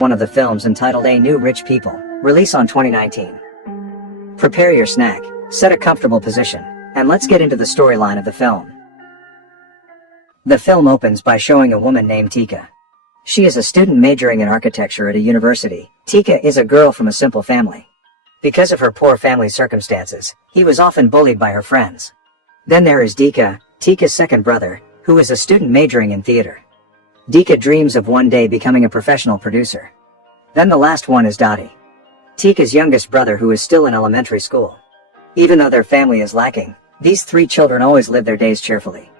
One of the films entitled A New Rich People, release on 2019. Prepare your snack, set a comfortable position, and let's get into the storyline of the film. The film opens by showing a woman named Tika. She is a student majoring in architecture at a university. Tika is a girl from a simple family. Because of her poor family circumstances, he was often bullied by her friends. Then there is Dika, Tika's second brother, who is a student majoring in theater. Dika dreams of one day becoming a professional producer. Then the last one is Dodi, Tika's youngest brother, who is still in elementary school. Even though their family is lacking, these three children always live their days cheerfully.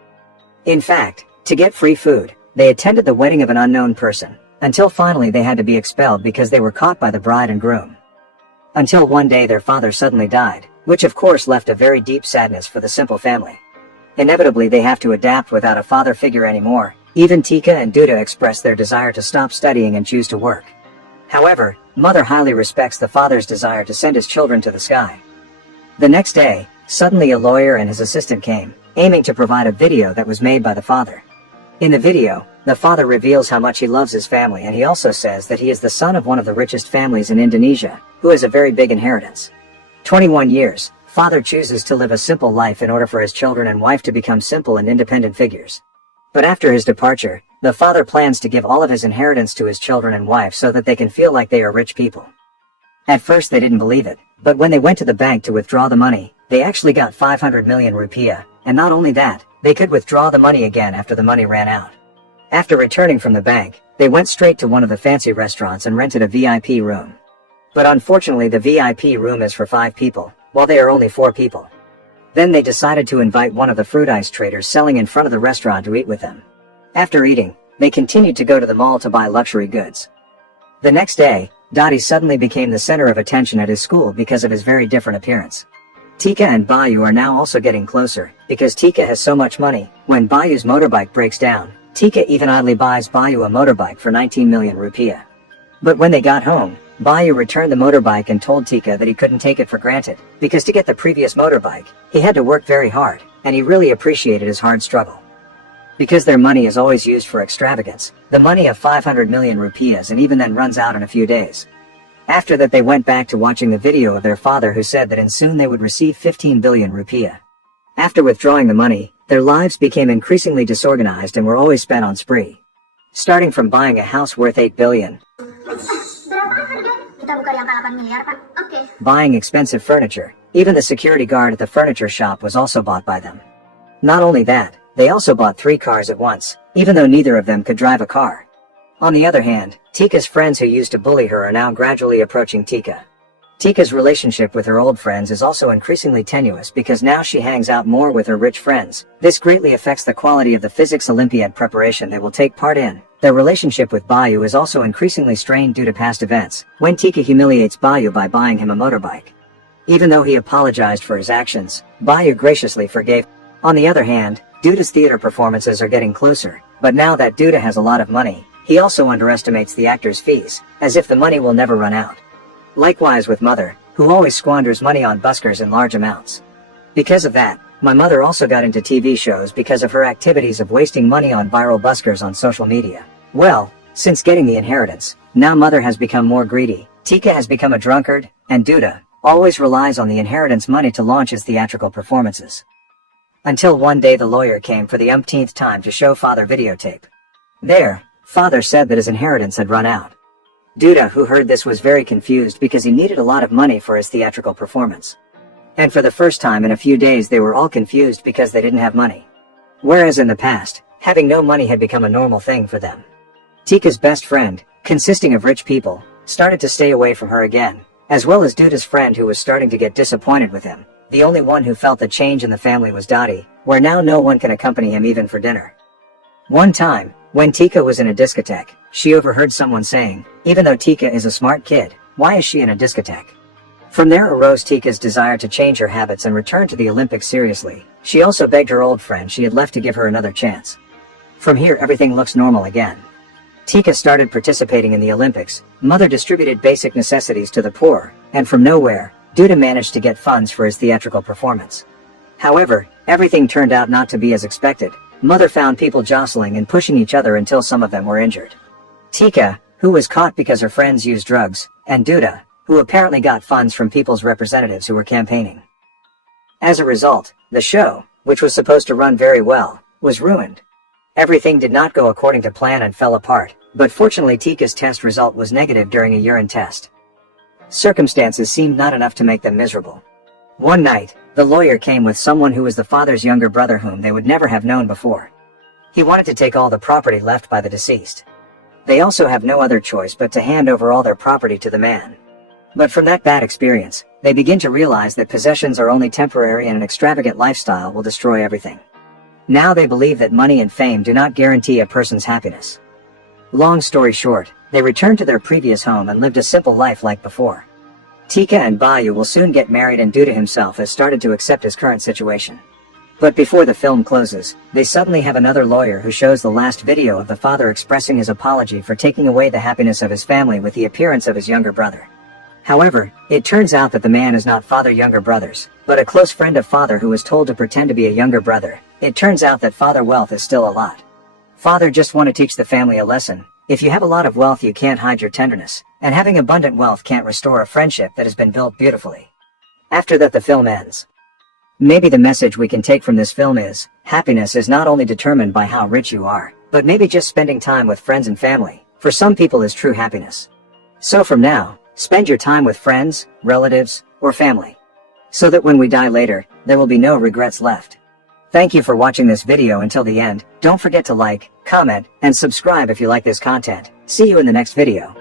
In fact, to get free food, they attended the wedding of an unknown person, until finally they had to be expelled because they were caught by the bride and groom. Until one day their father suddenly died, which of course left a very deep sadness for the simple family. Inevitably they have to adapt without a father figure anymore. Even Tika and Duta express their desire to stop studying and choose to work. However, mother highly respects the father's desire to send his children to the sky. The next day, suddenly a lawyer and his assistant came, aiming to provide a video that was made by the father. In the video, the father reveals how much he loves his family, and he also says that he is the son of one of the richest families in Indonesia, who has a very big inheritance. 21 years, father chooses to live a simple life in order for his children and wife to become simple and independent figures. But after his departure, the father plans to give all of his inheritance to his children and wife so that they can feel like they are rich people. At first they didn't believe it, but when they went to the bank to withdraw the money, they actually got 500 million rupiah, and not only that, they could withdraw the money again after the money ran out. After returning from the bank, they went straight to one of the fancy restaurants and rented a VIP room. But unfortunately the VIP room is for 5 people, while they are only 4 people. Then they decided to invite one of the fruit ice traders selling in front of the restaurant to eat with them. After eating, they continued to go to the mall to buy luxury goods. The next day, Dodi suddenly became the center of attention at his school because of his very different appearance. Tika and Bayu are now also getting closer, because Tika has so much money. When Bayu's motorbike breaks down, Tika even oddly buys Bayu a motorbike for 19 million rupiah. But when they got home, Bayu returned the motorbike and told Tika that he couldn't take it for granted, because to get the previous motorbike, he had to work very hard, and he really appreciated his hard struggle. Because their money is always used for extravagance, the money of 500 million rupiahs and even then runs out in a few days. After that they went back to watching the video of their father, who said that in soon they would receive 15 billion rupiah. After withdrawing the money, their lives became increasingly disorganized and were always spent on spree. Starting from buying a house worth 8 billion, buying expensive furniture. Even the security guard at the furniture shop was also bought by them. Not only that, they also bought 3 cars at once, even though neither of them could drive a car. On the other hand, Tika's friends who used to bully her are now gradually approaching Tika. Tika's relationship with her old friends is also increasingly tenuous because now she hangs out more with her rich friends. This greatly affects the quality of the physics Olympiad preparation they will take part in. Their relationship with Bayu is also increasingly strained due to past events, when Tika humiliates Bayu by buying him a motorbike. Even though he apologized for his actions, Bayu graciously forgave. On the other hand, Duta's theater performances are getting closer, but now that Duta has a lot of money, he also underestimates the actors' fees, as if the money will never run out. Likewise with mother, who always squanders money on buskers in large amounts. Because of that, my mother also got into TV shows because of her activities of wasting money on viral buskers on social media. Well, since getting the inheritance, now mother has become more greedy, Tika has become a drunkard, and Duta always relies on the inheritance money to launch his theatrical performances. Until one day the lawyer came for the umpteenth time to show father videotape. There, father said that his inheritance had run out. Duta, who heard this, was very confused because he needed a lot of money for his theatrical performance. And for the first time in a few days they were all confused because they didn't have money. Whereas in the past, having no money had become a normal thing for them. Tika's best friend, consisting of rich people, started to stay away from her again, as well as Duta's friend, who was starting to get disappointed with him. The only one who felt the change in the family was Dodi, where now no one can accompany him even for dinner. One time, when Tika was in a discotheque, she overheard someone saying, even though Tika is a smart kid, why is she in a discotheque? From there arose Tika's desire to change her habits and return to the Olympics seriously. She also begged her old friend she had left to give her another chance. From here everything looks normal again. Tika started participating in the Olympics, mother distributed basic necessities to the poor, and from nowhere, Duta managed to get funds for his theatrical performance. However, everything turned out not to be as expected. Mother found people jostling and pushing each other until some of them were injured. Tika, who was caught because her friends used drugs, and Duta, who apparently got funds from people's representatives who were campaigning. As a result, the show, which was supposed to run very well, was ruined. Everything did not go according to plan and fell apart, but fortunately Tika's test result was negative during a urine test. Circumstances seemed not enough to make them miserable. One night, the lawyer came with someone who was the father's younger brother whom they would never have known before. He wanted to take all the property left by the deceased. They also have no other choice but to hand over all their property to the man. But from that bad experience, they begin to realize that possessions are only temporary and an extravagant lifestyle will destroy everything. Now they believe that money and fame do not guarantee a person's happiness. Long story short, they returned to their previous home and lived a simple life like before. Tika and Bayu will soon get married and Duta himself has started to accept his current situation. But before the film closes, they suddenly have another lawyer who shows the last video of the father expressing his apology for taking away the happiness of his family with the appearance of his younger brother. However, it turns out that the man is not father younger brothers, but a close friend of father who was told to pretend to be a younger brother. It turns out that father wealth is still a lot. Father just want to teach the family a lesson. If you have a lot of wealth you can't hide your tenderness, and having abundant wealth can't restore a friendship that has been built beautifully. After that the film ends. Maybe the message we can take from this film is, happiness is not only determined by how rich you are, but maybe just spending time with friends and family, for some people is true happiness. So from now, spend your time with friends, relatives, or family. So that when we die later, there will be no regrets left. Thank you for watching this video until the end. Don't forget to like, comment, and subscribe if you like this content. See you in the next video.